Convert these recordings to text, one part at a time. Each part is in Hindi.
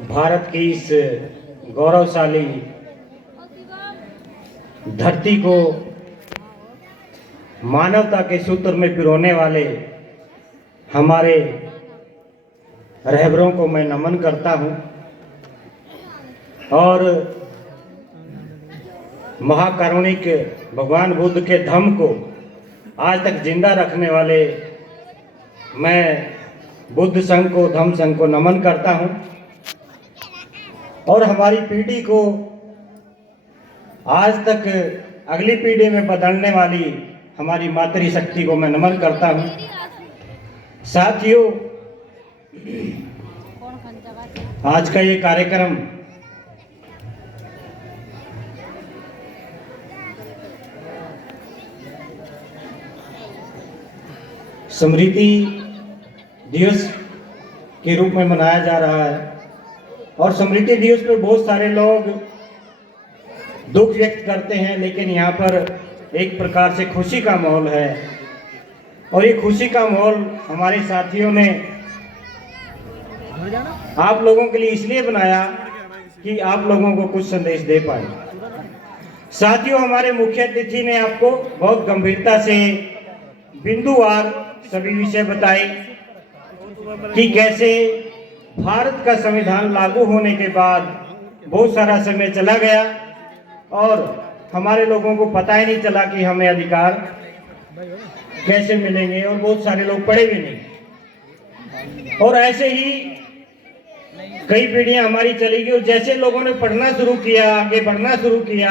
भारत की इस गौरवशाली धरती को मानवता के सूत्र में पिरोने वाले हमारे रहबरों को मैं नमन करता हूं और महाकारुणिक भगवान बुद्ध के धम्म को आज तक जिंदा रखने वाले मैं बुद्ध संघ को, धम्म संघ को नमन करता हूं और हमारी पीढ़ी को आज तक अगली पीढ़ी में बदलने वाली हमारी मातृशक्ति को मैं नमन करता हूं। साथियों, आज का ये कार्यक्रम स्मृति दिवस के रूप में मनाया जा रहा है और स्मृति दिवस पे बहुत सारे लोग दुख व्यक्त करते हैं, लेकिन यहाँ पर एक प्रकार से खुशी का माहौल है और ये खुशी का माहौल हमारे साथियों ने आप लोगों के लिए इसलिए बनाया कि आप लोगों को कुछ संदेश दे पाए। साथियों, हमारे मुख्य अतिथि ने आपको बहुत गंभीरता से बिंदुवार सभी विषय बताए कि कैसे भारत का संविधान लागू होने के बाद बहुत सारा समय चला गया और हमारे लोगों को पता ही नहीं चला कि हमें अधिकार कैसे मिलेंगे और बहुत सारे लोग पढ़े भी नहीं। और ऐसे ही कई पीढ़ियां हमारी चली गई और जैसे लोगों ने पढ़ना शुरू किया, आगे बढ़ना शुरू किया,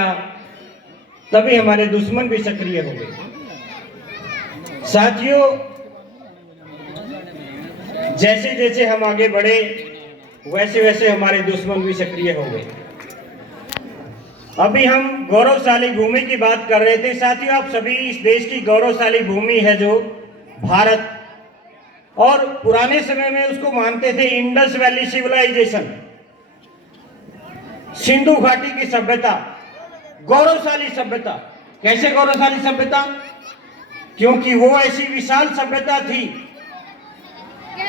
तभी हमारे दुश्मन भी सक्रिय हो गए। साथियों, जैसे जैसे हम आगे बढ़े वैसे वैसे हमारे दुश्मन भी सक्रिय हो गए। अभी हम गौरवशाली भूमि की बात कर रहे थे। साथियों, आप सभी इस देश की गौरवशाली भूमि है जो भारत, और पुराने समय में उसको मानते थे इंडस वैली सिविलाइजेशन, सिंधु घाटी की सभ्यता, गौरवशाली सभ्यता। कैसे गौरवशाली सभ्यता? क्योंकि वो ऐसी विशाल सभ्यता थी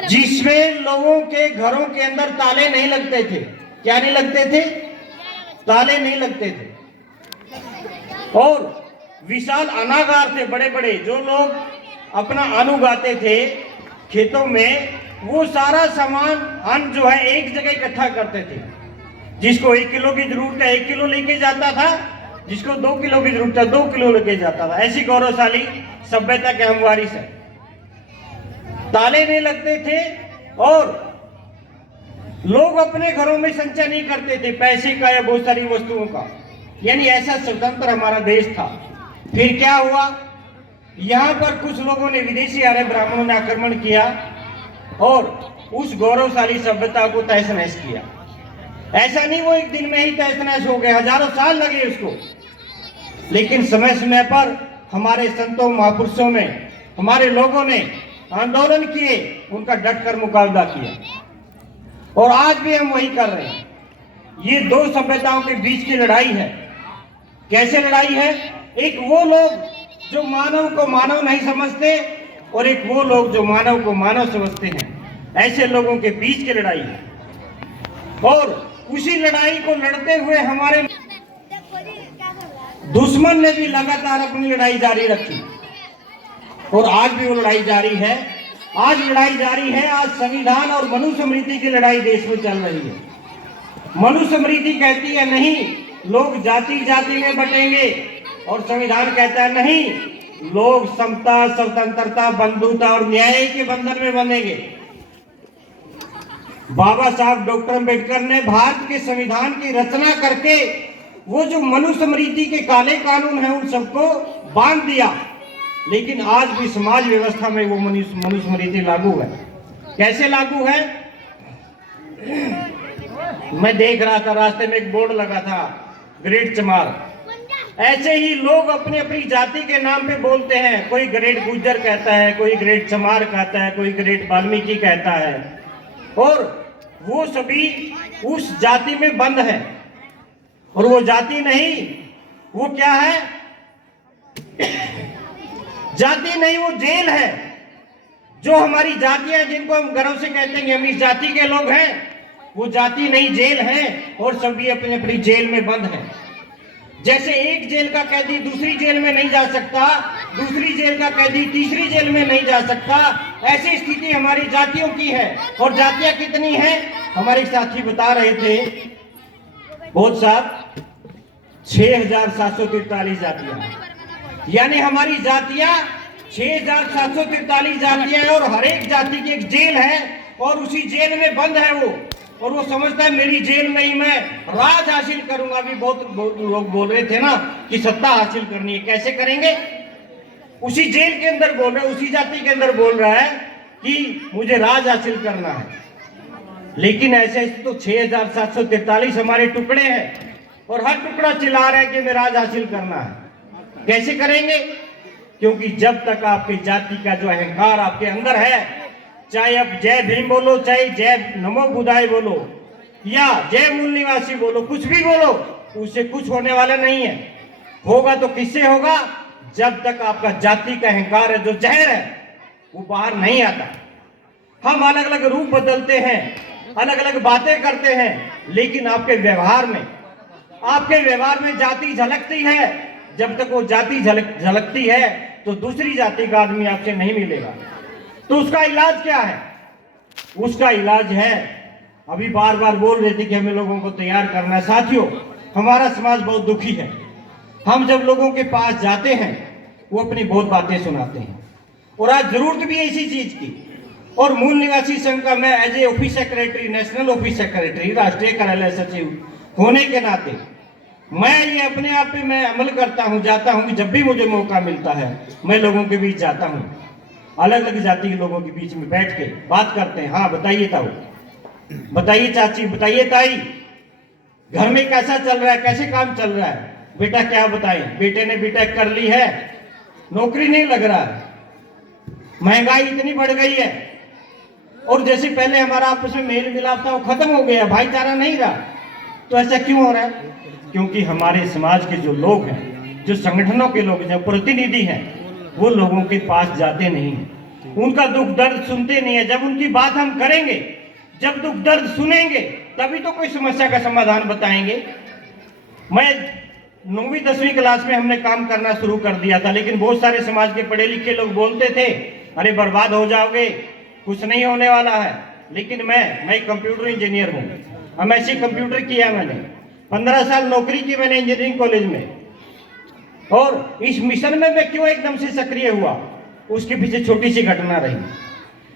जिसमें लोगों के घरों के अंदर ताले नहीं लगते थे। क्या नहीं लगते थे? ताले नहीं लगते थे। और विशाल अनागार थे बड़े बड़े, जो लोग अपना अन्न उगाते थे खेतों में, वो सारा सामान अन्न जो है एक जगह इकट्ठा करते थे। जिसको 1 किलो की जरूरत है 1 किलो लेके जाता था, जिसको 2 किलो की जरूरत है 2 किलो लेके जाता था। ऐसी गौरवशाली सभ्यता के हम वारिस हैं। ताले नहीं लगते थे और लोग अपने घरों में संचय नहीं करते थे पैसे का या बहुत सारी वस्तुओं का, यानी ऐसा स्वतंत्र हमारा देश था। फिर क्या हुआ? यहाँ पर कुछ लोगों ने, विदेशी आर्य ब्राह्मणों ने आक्रमण किया और उस गौरवशाली सभ्यता को तहस नहस किया। ऐसा नहीं वो एक दिन में ही तहस नहस हो गए, हजारों साल लगे उसको। लेकिन समय समय पर हमारे संतों महापुरुषों ने, हमारे लोगों ने आंदोलन किए, उनका डटकर मुकाबला किया और आज भी हम वही कर रहे हैं। ये दो सभ्यताओं के बीच की लड़ाई है। कैसे लड़ाई है? एक वो लोग जो मानव को मानव नहीं समझते और एक वो लोग जो मानव को मानव समझते हैं। ऐसे लोगों के बीच की लड़ाई है और उसी लड़ाई को लड़ते हुए हमारे दुश्मन ने भी लगातार अपनी लड़ाई जारी रखी और आज भी वो लड़ाई जारी है। आज लड़ाई जारी है। आज संविधान और मनुस्मृति की लड़ाई देश में चल रही है। मनुस्मृति कहती है नहीं, लोग जाति जाति में बटेंगे, और संविधान कहता है नहीं, लोग समता, स्वतंत्रता, बंधुता और न्याय के बंधन में बंधेंगे। बाबा साहब डॉक्टर अंबेडकर ने भारत के संविधान की रचना करके वो जो मनुस्मृति के काले कानून हैं उन सबको बांध दिया, लेकिन आज भी समाज व्यवस्था में वो मनुस्मृति लागू है। कैसे लागू है? मैं देख रहा था रास्ते में एक बोर्ड लगा था, ग्रेट चमार। ऐसे ही लोग अपनी अपनी जाति के नाम पे बोलते हैं। कोई ग्रेट गुज्जर कहता है, कोई ग्रेट चमार कहता है, कोई ग्रेट वाल्मीकि कहता है, और वो सभी उस जाति में बंद है। और वो जाति नहीं, वो क्या है? जाति नहीं, वो जेल है। जो हमारी जातियां, जिनको हम गर्व से कहते हैं कि हम इस जाति के लोग हैं, वो जाति नहीं जेल है और सभी अपनी अपनी जेल में बंद हैं। जैसे एक जेल का कैदी दूसरी जेल में नहीं जा सकता, दूसरी जेल का कैदी तीसरी जेल में नहीं जा सकता, ऐसी स्थिति हमारी जातियों की है। और जातियां कितनी हैं? हमारे साथी बता रहे थे बहुत साहब 6,743 जातियां, यानी हमारी जातियां 6,743 जातियां हैं और हर एक जाति की एक जेल है और उसी जेल में बंद है वो, और वो समझता है मेरी जेल में ही मैं राज हासिल करूंगा। अभी बहुत लोग बोल रहे थे ना कि सत्ता हासिल करनी है, कैसे करेंगे? उसी जेल के अंदर बोल रहे, उसी जाति के अंदर बोल रहा है कि मुझे राज हासिल करना है। लेकिन ऐसे तो 6,743 हमारे टुकड़े हैं और हर टुकड़ा चिल्ला रहा है कि मैं राज हासिल करना है। कैसे करेंगे? क्योंकि जब तक आपकी जाति का जो अहंकार आपके अंदर है, चाहे आप जय भीम बोलो, चाहे जय नमो बुद्धाय बोलो या जय मूल निवासी बोलो, कुछ भी बोलो, उससे कुछ होने वाला नहीं है। होगा तो किससे होगा? जब तक आपका जाति का अहंकार है, जो जहर है, वो बाहर नहीं आता। हम अलग अलग रूप बदलते हैं, अलग अलग बातें करते हैं, लेकिन आपके व्यवहार में जाति झलकती है। जब तक वो जाति झलकती है तो दूसरी जाति का आदमी आपसे नहीं मिलेगा। तो उसका इलाज क्या है? उसका इलाज है, अभी बार बार बोल रहे थे कि हमें लोगों को तैयार करना है। साथियों, हमारा समाज बहुत दुखी है। हम जब लोगों के पास जाते हैं वो अपनी बहुत बातें सुनाते हैं, और आज जरूरत भी है इसी चीज की। और मूल निवासी संघ का मैं as a office secretary, national office secretary, राष्ट्रीय कार्यालय सचिव होने के नाते मैं ये अपने आप पे मैं अमल करता हूँ, जाता हूँ कि जब भी मुझे मौका मिलता है मैं लोगों के बीच जाता हूँ, अलग अलग जाति के लोगों के बीच में बैठ के बात करते हैं। हाँ बताइए ताऊ, बताइए चाची, बताइए ताई, घर में कैसा चल रहा है, कैसे काम चल रहा है? बेटा क्या बताएं, बेटे ने बीटेक कर ली है, नौकरी नहीं लग रहा है, महंगाई इतनी बढ़ गई है, और जैसे पहले हमारा आपस में मेल मिलाप था वो खत्म हो गया, भाईचारा नहीं रहा। तो ऐसा क्यों हो रहा है? क्योंकि हमारे समाज के जो लोग हैं, जो संगठनों के लोग, जो प्रतिनिधि हैं, वो लोगों के पास जाते नहीं हैं, उनका दुख दर्द सुनते नहीं है। जब उनकी बात हम करेंगे, जब दुख दर्द सुनेंगे, तभी तो कोई समस्या का समाधान बताएंगे। मैं 9वीं 10वीं क्लास में हमने काम करना शुरू कर दिया था, लेकिन बहुत सारे समाज के पढ़े लिखे लोग बोलते थे अरे बर्बाद हो जाओगे, कुछ नहीं होने वाला है। लेकिन मैं कंप्यूटर इंजीनियर हूँ, एमएससी कंप्यूटर किया मैंने, 15 साल नौकरी की मैंने इंजीनियरिंग कॉलेज में। और इस मिशन में मैं क्यों एकदम से सक्रिय हुआ, उसके पीछे छोटी सी घटना रही।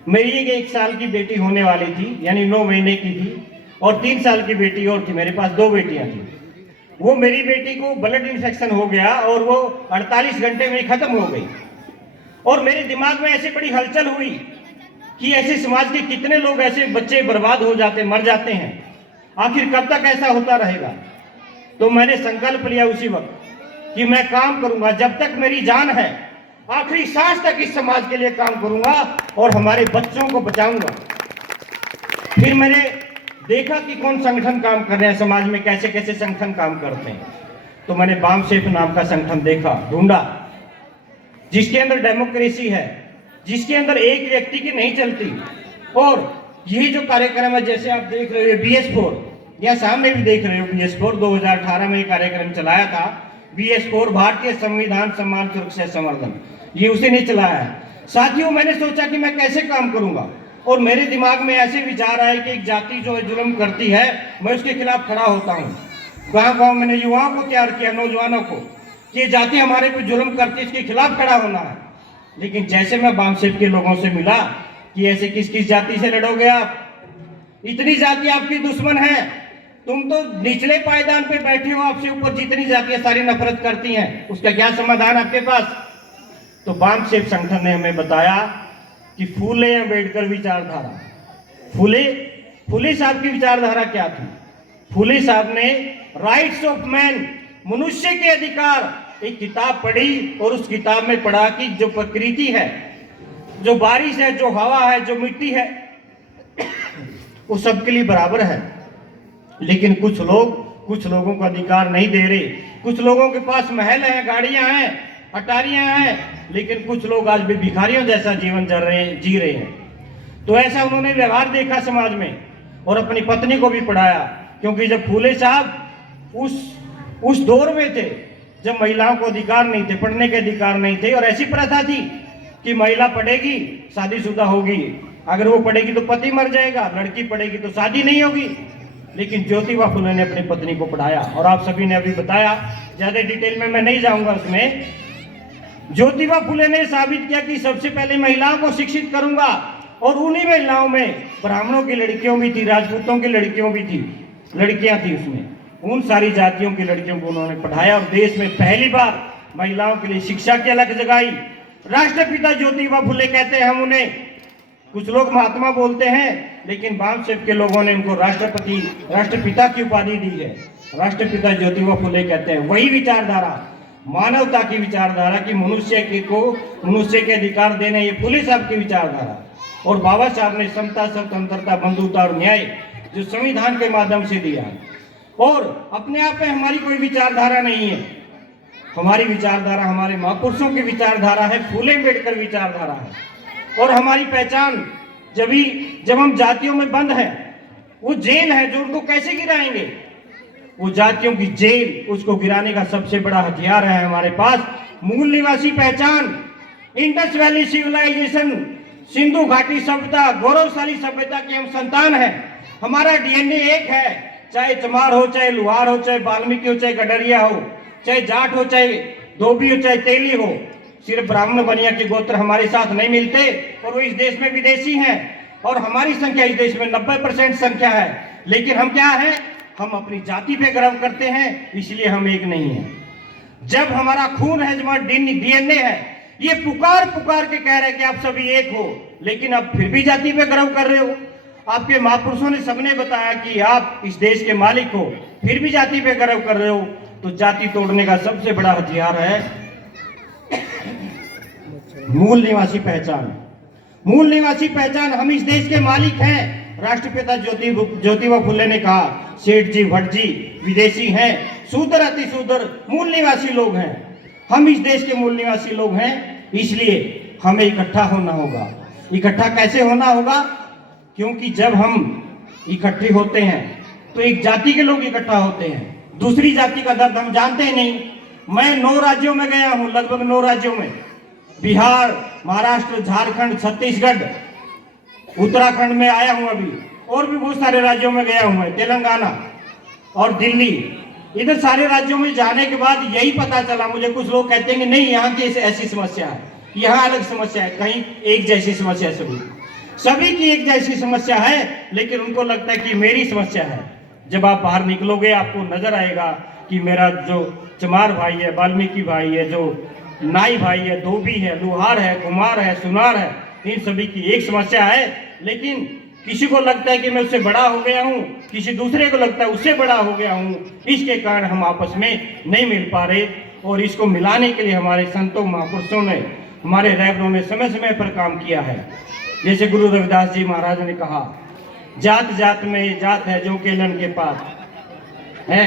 मेरी 1 साल की बेटी होने वाली थी, यानी 9 महीने की थी, और 3 साल की बेटी और थी। मेरे पास 2 बेटियां थी। वो मेरी बेटी को ब्लड इन्फेक्शन हो गया और वो 48 घंटे में खत्म हो गई। और मेरे दिमाग में ऐसी बड़ी हलचल हुई कि ऐसे समाज के कितने लोग, ऐसे बच्चे बर्बाद हो जाते, मर जाते हैं, आखिर कब तक ऐसा होता रहेगा? तो मैंने संकल्प लिया उसी वक्त कि मैं काम करूंगा, जब तक मेरी जान है, आखिरी सांस तक इस समाज के लिए काम करूंगा और हमारे बच्चों को बचाऊंगा। फिर मैंने देखा कि कौन संगठन काम कर रहे हैं समाज में, कैसे कैसे संगठन काम करते हैं। तो मैंने बामसेफ नाम का संगठन देखा, ढूंढा, जिसके अंदर डेमोक्रेसी है, जिसके अंदर एक व्यक्ति की नहीं चलती। और यही जो कार्यक्रम है, जैसे आप देख रहे हो BS4, या सामने भी देख रहे हो BS4, 2018 में कार्यक्रम चलाया था BS4, भारतीय संविधान सम्मान सुरक्षा संवर्धन, ये उसी ने चलाया है। साथियों, मैंने सोचा कि मैं कैसे काम करूंगा, और मेरे दिमाग में ऐसे विचार आए कि एक जाति जो जुल्म करती है, मैं उसके खिलाफ खड़ा होता हूँ। गाँव मैंने युवाओं को तैयार किया, नौजवानों को, कि ये जाति हमारे पे जुल्म करती है, इसके खिलाफ खड़ा होना है। लेकिन जैसे मैं बामसेफ के लोगों से मिला कि ऐसे किस किस जाति से लड़ोगे आप, इतनी जाति आपकी दुश्मन है, तुम तो निचले पायदान पे बैठे हो, आपसे ऊपर जितनी जातियां सारी नफरत करती हैं, उसका क्या समाधान आपके पास? तो बामसेफ संगठन ने हमें बताया कि फूले अंबेडकर विचारधारा, फूले साहब की विचारधारा क्या थी। फूले साहब ने राइट्स ऑफ मैन, मनुष्य के अधिकार, एक किताब पढ़ी, और उस किताब में पढ़ा कि जो प्रकृति है, जो बारिश है, जो हवा है, जो मिट्टी है, वो सबके लिए बराबर है। लेकिन कुछ लोगों को अधिकार नहीं दे रहे। कुछ लोगों के पास महल हैं, गाड़ियां हैं, अटारियां हैं, लेकिन कुछ लोग आज भी भिखारियों जैसा जीवन जी रहे हैं। तो ऐसा उन्होंने व्यवहार देखा समाज में, और अपनी पत्नी को भी पढ़ाया, क्योंकि जब फूले साहब उस दौर में थे जब महिलाओं को अधिकार नहीं थे, पढ़ने के अधिकार नहीं थे, और ऐसी प्रथा थी कि महिला पढ़ेगी शादीशुदा होगी, अगर वो पढ़ेगी तो पति मर जाएगा, लड़की पढ़ेगी तो शादी नहीं होगी। लेकिन ज्योतिबा फुले ने अपनी पत्नी को पढ़ाया, और आप सभी ने अभी बताया, ज्यादा डिटेल में मैं नहीं जाऊंगा उसमें। ज्योतिबा फुले ने साबित किया कि सबसे पहले महिलाओं को शिक्षित करूंगा, और उन्हीं महिलाओं में ब्राह्मणों की लड़कियों भी थी, राजपूतों की लड़कियों भी थी, लड़कियां थी उसमें, उन सारी जातियों की लड़कियों को उन्होंने पढ़ाया, और देश में पहली बार महिलाओं के लिए शिक्षा की अलग जगाई। राष्ट्रपिता ज्योतिबा फुले कहते हैं हम उन्हें, कुछ लोग महात्मा बोलते हैं, लेकिन बामसेब के लोगों ने उनको राष्ट्रपिता की उपाधि दी है। राष्ट्रपिता ज्योतिबा फुले कहते हैं वही विचारधारा, मानवता की विचारधारा कि मनुष्य के अधिकार देने, ये फुले साहब की विचारधारा। और बाबा साहब ने समता, स्वतंत्रता, बंधुता और न्याय जो संविधान के माध्यम से दिया, और अपने आप में हमारी कोई विचारधारा नहीं है, हमारी विचारधारा हमारे महापुरुषों की विचारधारा है, फूले अम्बेडकर विचारधारा है। और हमारी पहचान जब हम जातियों में बंद हैं, वो जेल है जो उनको कैसे गिराएंगे, वो जातियों की जेल, उसको गिराने का सबसे बड़ा हथियार है हमारे पास मूल निवासी पहचान। इंडस वैली सिविलाइजेशन, सिंधु घाटी सभ्यता, गौरवशाली सभ्यता के हम संतान हैं। हमारा डीएनए एक है, चाहे चमार हो, चाहे लुहार हो, चाहे वाल्मीकि हो, चाहे गडरिया हो, चाहे जाट हो, चाहे धोबी हो, चाहे तेली हो। सिर्फ ब्राह्मण बनिया के गोत्र हमारे साथ नहीं मिलते, और वो इस देश में विदेशी हैं, और हमारी संख्या इस देश में 90% संख्या है। लेकिन हम क्या है, हम अपनी जाति पे गर्व करते हैं, इसलिए हम एक नहीं है। जब हमारा खून है, हमारा डीएनए है, ये पुकार पुकार के कह रहे हैं कि आप सभी एक हो, लेकिन आप फिर भी जाति पे गर्व कर रहे हो। आपके महापुरुषों ने सबने बताया कि आप इस देश के मालिक हो, फिर भी जाति पे गर्व कर रहे हो। तो जाति तोड़ने का सबसे बड़ा हथियार है मूल निवासी पहचान। मूल निवासी पहचान, हम इस देश के मालिक हैं। राष्ट्रपिता ज्योतिबा फुले ने कहा, सेठ जी, भट्ट जी विदेशी हैं, शूद्र अति शूद्र मूल निवासी लोग हैं। हम इस देश के मूल निवासी लोग हैं, इसलिए हमें इकट्ठा होना होगा। इकट्ठा कैसे होना होगा? क्योंकि जब हम इकट्ठे होते हैं तो एक जाति के लोग इकट्ठा होते हैं, दूसरी जाति का दर्द हम जानते ही नहीं। मैं 9 राज्यों में गया हूं, लगभग 9 राज्यों में, बिहार, महाराष्ट्र, झारखंड, छत्तीसगढ़, उत्तराखंड में आया हूं अभी, और भी बहुत सारे राज्यों में गया हूं मैं, तेलंगाना और दिल्ली। इधर सारे राज्यों में जाने के बाद यही पता चला मुझे, कुछ लोग कहते हैं कि नहीं यहाँ की ऐसी समस्या है, यहाँ अलग समस्या है, कहीं एक जैसी समस्या है, सभी की एक जैसी समस्या है, लेकिन उनको लगता है कि मेरी समस्या है। जब आप बाहर निकलोगे आपको नजर आएगा कि मेरा जो चमार भाई है, वाल्मीकि भाई है, जो नाई भाई है, धोबी है, लुहार है, कुमार है, सुनार है, इन सभी की एक समस्या है। लेकिन किसी को लगता है कि मैं उससे बड़ा हो गया हूँ, किसी दूसरे को लगता है उससे बड़ा हो गया हूँ, इसके कारण हम आपस में नहीं मिल पा रहे। और इसको मिलाने के लिए हमारे संतों, महापुरुषों ने, हमारे रहबरों ने समय समय पर काम किया है। जैसे गुरु रविदास जी महाराज ने कहा, जात जात में जात है जो केलन के पास है,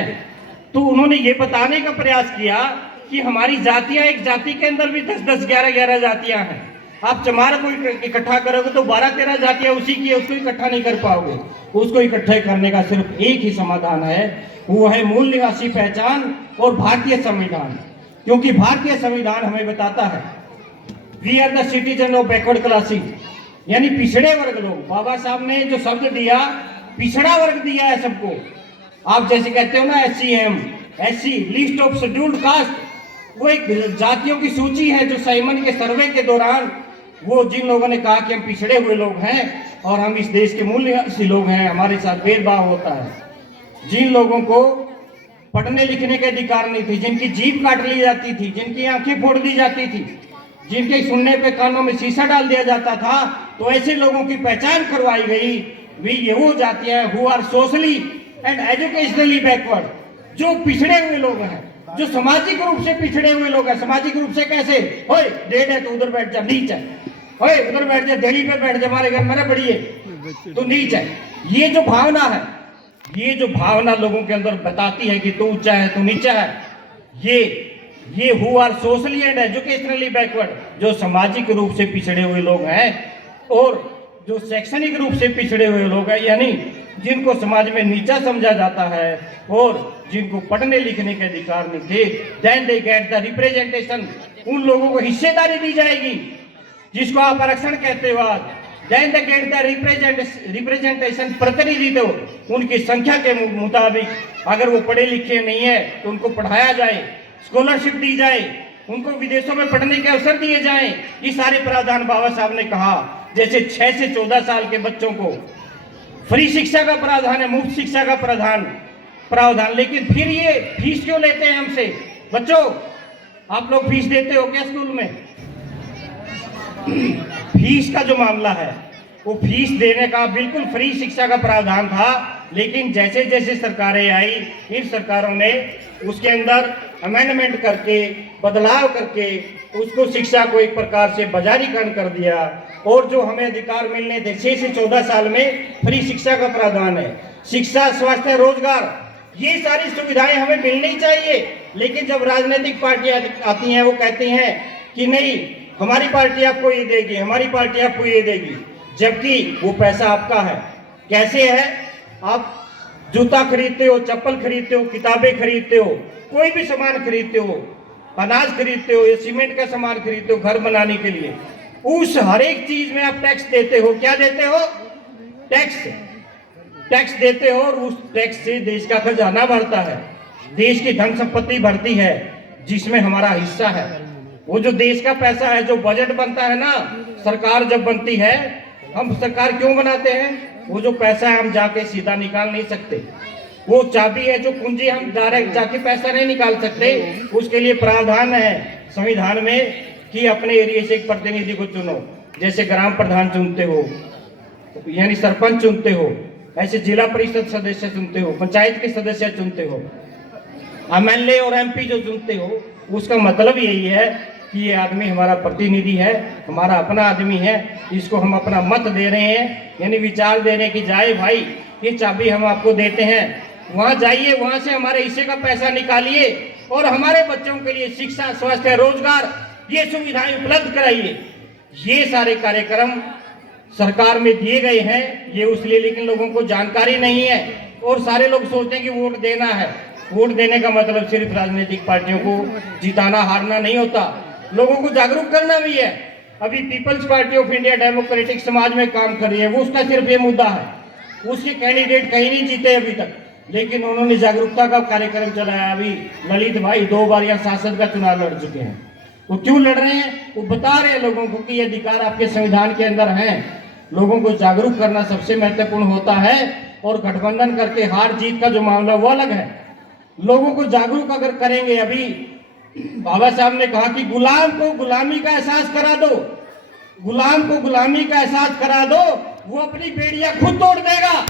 तो उन्होंने ये बताने का प्रयास किया कि हमारी जातियां, एक जाति के अंदर भी 10-10, 11-11 जातियां हैं। आप चमार को इकट्ठा करोगे तो 12-13 जातियां उसी की है, उसको इकट्ठा नहीं कर पाओगे। उसको इकट्ठा करने का सिर्फ एक ही समाधान है, वो है मूल निवासी पहचान और भारतीय संविधान। क्योंकि भारतीय संविधान हमें बताता है we are the citizen of backward classes, यानी पिछड़े वर्ग लोग। बाबा साहब ने जो शब्द दिया, पिछड़ा वर्ग दिया है सबको। आप जैसे कहते हो ना SCM, SC, list of scheduled caste, वो एक जातियों की सूची है जो साइमन के सर्वे के दौरान वो जिन लोगों ने कहा कि हम पिछड़े हुए लोग हैं और हम इस देश के मूल निवासी लोग हैं, हमारे साथ भेदभाव होता है। जिन लोगों को पढ़ने लिखने के अधिकार नहीं थे, जिनकी जीभ काट ली जाती थी, जिनकी आंखें फोड़ दी जाती थी, जिनके सुनने पे कानों में शीशा डाल दिया जाता था, तो ऐसे लोगों की पहचान करवाई गई। ये वो जातियां who are socially and educationally backward, जो पिछड़े हुए लोग हैं, जो सामाजिक रूप से पिछड़े हुए लोग हैं। सामाजिक रूप से कैसे? ओए डेढ़ है तो उधर बैठ जा, नीच है। ओए उधर बैठ जा, देड़ी पे बैठ जा, हमारे घर में बड़ी है तो नीच है। ये जो भावना है, ये जो भावना लोगों के अंदर बताती है कि तू ऊंचा है, तू नीचा है, ये who are socially and educationally backward, जो सामाजिक रूप से पिछड़े हुए लोग हैं और जो शैक्षणिक रूप से पिछड़े हुए लोग हैं, यानी जिनको समाज में नीचा समझा जाता है और जिनको पढ़ने लिखने के अधिकार नहीं थे, then they get the representation, उन लोगों को हिस्सेदारी दी जाएगी जिसको आप आरक्षण कहते हो आज। Then they get the representation, प्रतिनिधित्व उनकी संख्या के मुताबिक। अगर वो पढ़े लिखे नहीं है तो उनको पढ़ाया जाए, स्कॉलरशिप दी जाए, उनको विदेशों में पढ़ने के अवसर दिए जाएं। ये सारे प्रावधान बाबा साहब ने कहा। जैसे 6 से 14 साल के बच्चों को फ्री शिक्षा का प्रावधान है, मुफ्त शिक्षा का प्रावधान। लेकिन फिर ये फीस क्यों लेते हैं हमसे? बच्चों, आप लोग फीस देते हो क्या स्कूल में? फीस का जो मामला है वो फीस देने का बिल्कुल फ्री शिक्षा का प्रावधान था, लेकिन जैसे जैसे सरकारें आई, इन सरकारों ने उसके अंदर अमेंडमेंट करके, बदलाव करके उसको शिक्षा को एक प्रकार से बाजारीकरण कर दिया। और जो हमें अधिकार मिलने थे 6 से 14 साल में फ्री शिक्षा का प्रावधान है, शिक्षा, स्वास्थ्य, रोजगार, ये सारी सुविधाएं हमें मिलनी चाहिए। लेकिन जब राजनीतिक पार्टियां आती हैं वो कहती हैं कि नहीं, हमारी पार्टी आपको ये देगी, हमारी पार्टी आपको ये देगी, जबकि वो पैसा आपका है। कैसे है? आप जूता खरीदते हो, चप्पल खरीदते हो, किताबें खरीदते हो, कोई भी सामान खरीदते हो, अनाज खरीदते हो या सीमेंट का सामान खरीदते हो घर बनाने के लिए, उस हर एक चीज में आप टैक्स देते हो। क्या देते हो? टैक्स देते हो और उस टैक्स से देश का खजाना बढ़ता है, देश की धन संपत्ति बढ़ती है जिसमें हमारा हिस्सा है। वो जो देश का पैसा है, जो बजट बनता है ना, सरकार जब बनती है, हम सरकार क्यों बनाते हैं? वो जो पैसा है हम जाके सीधा निकाल नहीं सकते। वो चाबी है, जो कुंजी, हम डायरेक्ट जाके पैसा नहीं निकाल सकते। उसके लिए प्रावधान है संविधान में कि अपने एरिया से एक प्रतिनिधि को चुनो। जैसे ग्राम प्रधान चुनते हो, यानी सरपंच चुनते हो, ऐसे जिला परिषद सदस्य चुनते हो, पंचायत के सदस्य चुनते हो, एमएलए और एमपी जो चुनते हो, उसका मतलब यही है कि ये आदमी हमारा प्रतिनिधि है, हमारा अपना आदमी है, इसको हम अपना मत दे रहे हैं, यानी विचार देने की जाए भाई ये चाबी हम आपको देते हैं, वहां जाइए, वहां से हमारे हिस्से का पैसा निकालिए और हमारे बच्चों के लिए शिक्षा, स्वास्थ्य, रोजगार, ये सुविधाएं उपलब्ध कराइए। ये सारे कार्यक्रम सरकार में दिए गए हैं, ये उसलिए, लेकिन लोगों को जानकारी नहीं है और सारे लोग सोचते हैं कि वोट देना है। वोट देने का मतलब सिर्फ राजनीतिक पार्टियों को जिताना हारना नहीं होता, लोगों को जागरूक करना भी है। अभी People's Party of India Democratic समाज में काम कर रही है, वो उसका सिर्फ ये मुद्दा है, उसके कैंडिडेट कहीं नहीं जीते अभी तक, लेकिन उन्होंने जागरूकता का कार्यक्रम चलाया। अभी ललित भाई 2 बार यहाँ सांसद का चुनाव लड़ चुके हैं। वो क्यों लड़ रहे हैं? वो बता रहे हैं लोगों को कि ये अधिकार आपके संविधान के अंदर हैं। लोगों को जागरूक करना सबसे महत्वपूर्ण होता है और गठबंधन करके हार जीत का जो मामला वो अलग है। लोगों को जागरूक अगर करेंगे, अभी बाबा साहब ने कहा कि गुलाम को गुलामी का एहसास करा दो, गुलाम को गुलामी का एहसास करा दो, वो अपनी बेड़ियां खुद तोड़ देगा।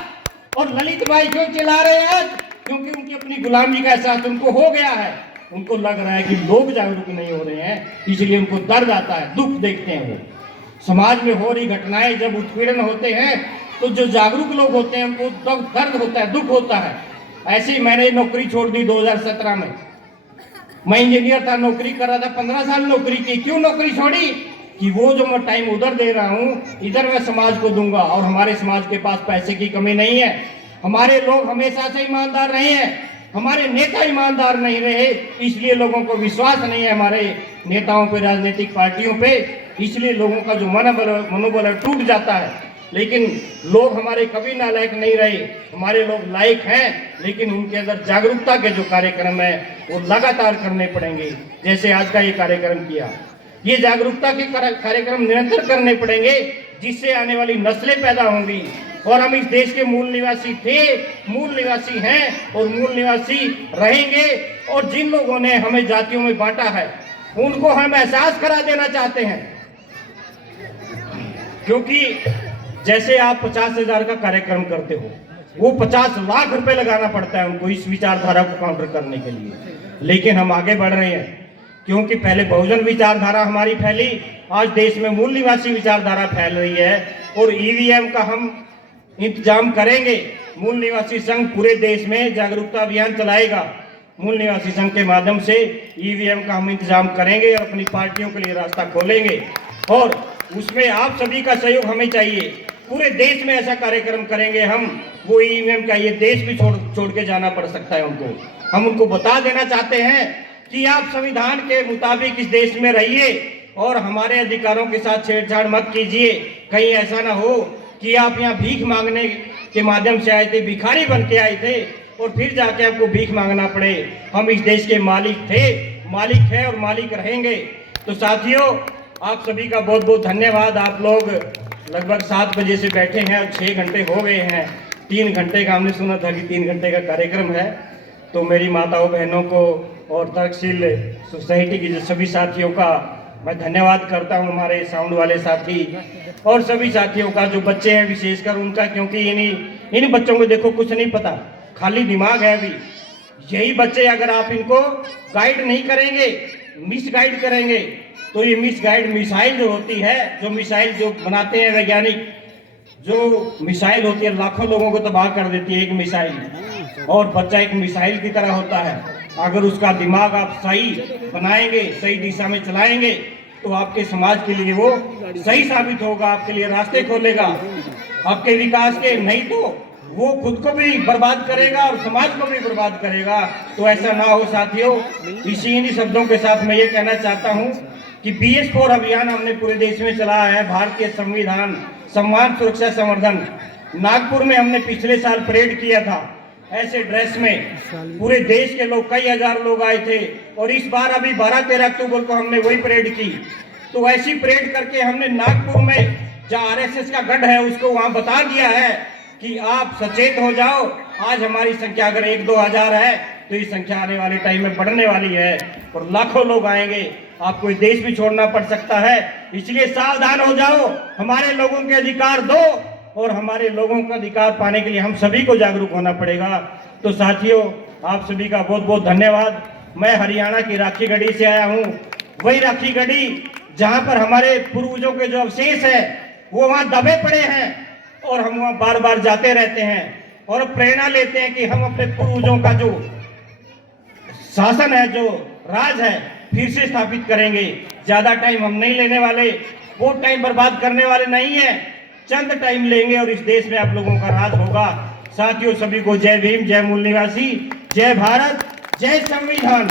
और ललित भाई क्यों चिल्ला रहे हैं आज? क्योंकि उनकी अपनी गुलामी का एहसास उनको हो गया है। उनको लग रहा है कि लोग जागरूक नहीं हो रहे हैं, इसलिए उनको दर्द आता है, दुख देखते हैं। वो समाज में हो रही घटनाएं जब उत्पीड़न होते हैं तो जो जागरूक लोग होते हैं उनको दर्द होता है, दुख होता है। ऐसे ही मैंने नौकरी छोड़ दी 2017 में। मैं इंजीनियर था, नौकरी कर रहा था, 15 साल नौकरी की। क्यों नौकरी छोड़ी? कि वो जो मैं टाइम उधर दे रहा हूँ इधर मैं समाज को दूंगा, और हमारे समाज के पास पैसे की कमी नहीं है। हमारे लोग हमेशा से ईमानदार रहे हैं, हमारे नेता ईमानदार नहीं रहे, इसलिए लोगों को विश्वास नहीं है हमारे नेताओं पे, राजनीतिक पार्टियों पे, इसलिए लोगों का जो मनोबल टूट जाता है। लेकिन लोग हमारे कभी नालायक नहीं रहे, हमारे लोग लायक हैं, लेकिन उनके अंदर जागरूकता के जो कार्यक्रम है वो लगातार करने पड़ेंगे। जैसे आज का ये कार्यक्रम किया, ये जागरूकता के कार्यक्रम निरंतर करने पड़ेंगे, जिससे आने वाली नस्लें पैदा होंगी। और हम इस देश के मूल निवासी थे, मूल निवासी हैं और मूल निवासी रहेंगे। और जिन लोगों ने हमें जातियों में बांटा है उनको हम एहसास करा देना चाहते हैं। क्योंकि जैसे आप 50,000 का कार्यक्रम करते हो, वो 50 लाख रुपए लगाना पड़ता है उनको इस विचारधारा को काउंटर करने के लिए। लेकिन हम आगे बढ़ रहे हैं, क्योंकि पहले बहुजन विचारधारा हमारी फैली, आज देश में मूल निवासी विचारधारा फैल रही है। और ईवीएम का हम इंतजाम करेंगे। मूल निवासी संघ पूरे देश में जागरूकता अभियान चलाएगा। मूल निवासी संघ के माध्यम से ईवीएम का हम इंतजाम करेंगे और अपनी पार्टियों के लिए रास्ता खोलेंगे। और उसमें आप सभी का सहयोग हमें चाहिए। पूरे देश में ऐसा कार्यक्रम करेंगे हम, वो ईवीएम का ये देश भी छोड़ के जाना पड़ सकता है उनको। हम उनको बता देना चाहते हैं कि आप संविधान के मुताबिक इस देश में रहिए और हमारे अधिकारों के साथ छेड़छाड़ मत कीजिए। कहीं ऐसा ना हो कि आप यहाँ भीख मांगने के माध्यम से आए थे, भिखारी बन के आए थे और फिर जाके आपको भीख मांगना पड़े। हम इस देश के मालिक थे, मालिक है और मालिक रहेंगे। तो साथियों, आप सभी का बहुत बहुत धन्यवाद। आप लोग लगभग 7 बजे से बैठे हैं और 6 घंटे हो गए हैं। 3 घंटे का हमने सुना था कि 3 घंटे का कार्यक्रम है। तो मेरी माताओं बहनों को और तर्कशील सोसाइटी के जो सभी साथियों का मैं धन्यवाद करता हूं, हमारे साउंड वाले साथी और सभी साथियों का, जो बच्चे हैं विशेषकर उनका, क्योंकि इन बच्चों को देखो कुछ नहीं पता, खाली दिमाग है अभी। यही बच्चे अगर आप इनको गाइड नहीं करेंगे, मिस गाइड करेंगे, तो ये मिस गाइड मिसाइल जो होती है, जो मिसाइल जो बनाते हैं वैज्ञानिक, जो मिसाइल होती है लाखों लोगों को तबाह कर देती है एक मिसाइल। और बच्चा एक मिसाइल की तरह होता है, अगर उसका दिमाग आप सही बनाएंगे, सही दिशा में चलाएंगे, तो आपके समाज के लिए वो सही साबित होगा, आपके लिए रास्ते खोलेगा आपके विकास के। नहीं तो वो खुद को भी बर्बाद करेगा और समाज को भी बर्बाद करेगा। तो ऐसा ना हो साथियों। इन्हीं शब्दों के साथ मैं ये कहना चाहता हूँ कि BS4 अभियान हमने पूरे देश में चलाया है। भारतीय संविधान सम्मान सुरक्षा संवर्धन, नागपुर में हमने पिछले साल परेड किया था ऐसे ड्रेस में। पूरे देश के लोग, कई हजार लोग आए थे। और इस बार अभी 12-13 अक्टूबर को हमने वही परेड की। तो ऐसी परेड करके हमने नागपुर में जहाँ RSS का गढ़ है उसको वहां बता दिया है कि आप सचेत हो जाओ। आज हमारी संख्या अगर 1-2 हजार है तो ये संख्या आने वाले टाइम में बढ़ने वाली है और लाखों लोग आएंगे। आपको ये देश भी छोड़ना पड़ सकता है, इसलिए सावधान हो जाओ। हमारे लोगों के अधिकार दो और हमारे लोगों का अधिकार पाने के लिए हम सभी को जागरूक होना पड़ेगा। तो साथियों, आप सभी का बहुत बहुत धन्यवाद। मैं हरियाणा की राखी गढ़ी से आया हूँ, वही राखी गढ़ी जहाँ पर हमारे पूर्वजों के जो अवशेष है वो वहाँ दबे पड़े हैं और हम वहाँ बार बार जाते रहते हैं और प्रेरणा लेते हैं कि हम अपने पूर्वजों का जो शासन है, जो राज है, फिर से स्थापित करेंगे। ज्यादा टाइम हम नहीं लेने वाले, वो टाइम बर्बाद करने वाले नहीं है। चंद टाइम लेंगे और इस देश में आप लोगों का राज होगा। साथियों, सभी को जय भीम, जय मूल निवासी, जय भारत, जय संविधान।